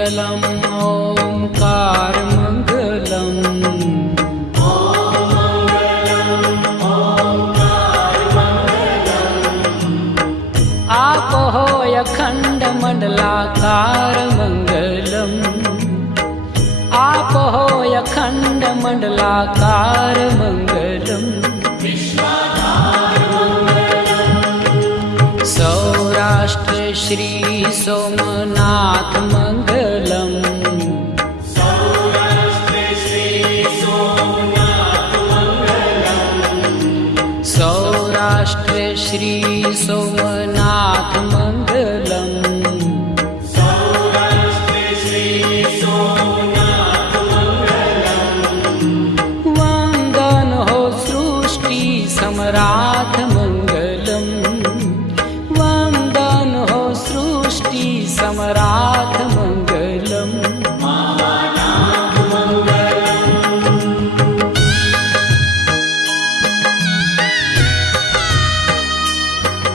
मङ्गलम् ओंकार मङ्गलम् आपो अखण्ड मण्डलाकार मङ्गलम् आपो अखण्ड मण्डलाकार मङ्गलम् सौराष्ट्र श्री सोमनाथ मङ्गलम् सौराष्ट्र श्री सोमनाथ मङ्गलम् वन्दन हो सृष्टि सम्राट